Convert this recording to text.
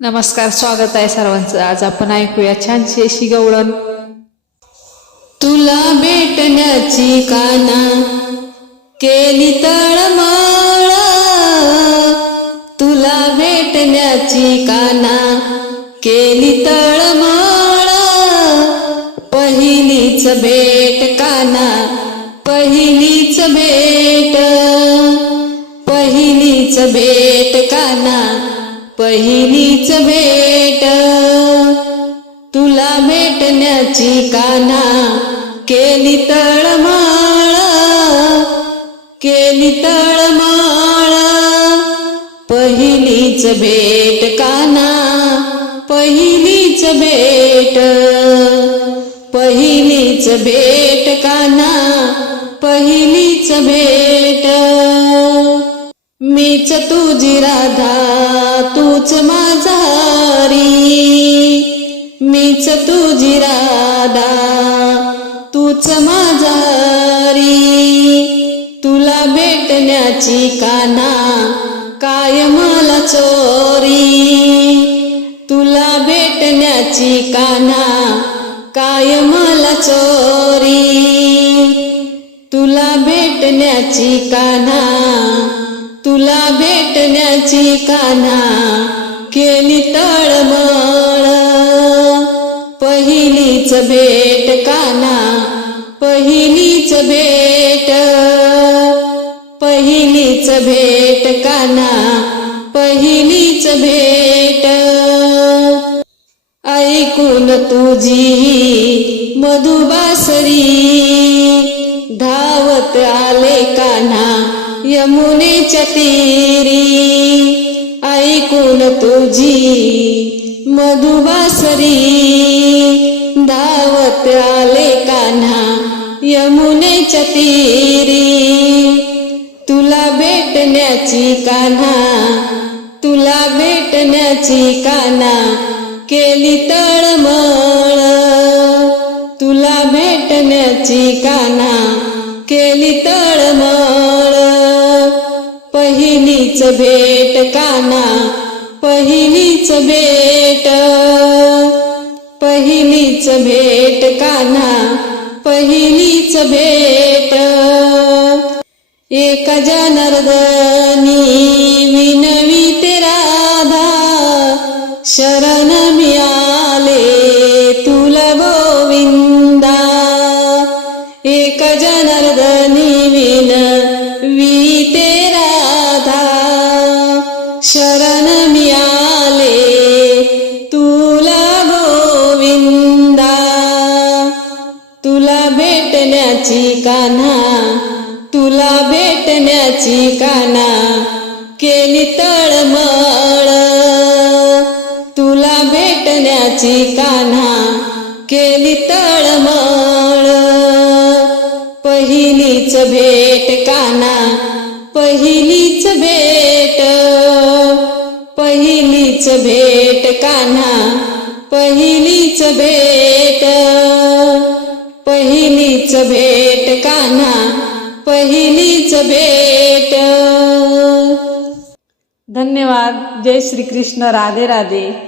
नमस्कार स्वागत आहे सर्वांचं. आज आपण ऐकूया छानशी अशी गवळण. तुला भेटण्याची काना केली तळमळ. तुला भेटण्याची काना केली तळमळ. पहिलीच भेट काना पहिलीच भेट. पहिलीच भेट काना पहिलीच भेट. तुला भेटण्याची काना केली तळमाळ केली तळमाळ. पहिलीच भेट काना पहिलीच भेट. पहिलीच भेट काना पहिलीच भेट. मीच तुझी राधा तूच माझारी मीच तुझी राधा. तूच माझारी तुला भेटण्याची काना काय मला चोरी. तुला भेटण्याची काना काय मला चोरी. तुला भेटण्याची काना तुला भेटण्याची काना केली तळमळ. पहिलीच भेट काना पहिलीच भेट. पहिलीच भेट काना पहिलीच भेट. ऐकून तुझी मधुबासरी धावत आले काना यमुनेच्या तीरी ऐकून तुझी मधुबासरी धावत आले कान्हा यमुनेच्या तीरी. तुला भेटण्याची कान्हा तुला भेटण्याची काना केली तळमळ. तुला भेटण्याची काना पहिलीच भेट काना पहिलीच भेट. पहिलीच भेट काना पहिलीच भेट. एका जनर्दनी. भेटण्याची काना तुला भेटण्याची काना केली तळमळ. तुला भेटण्याची कान्हा केली तळमळ. पहिलीच भेट काना पहिलीच भेट. पहिलीच भेट कान्हा पहिलीच भेट पहिलीच भेट. धन्यवाद. जय श्री कृष्ण राधे राधे.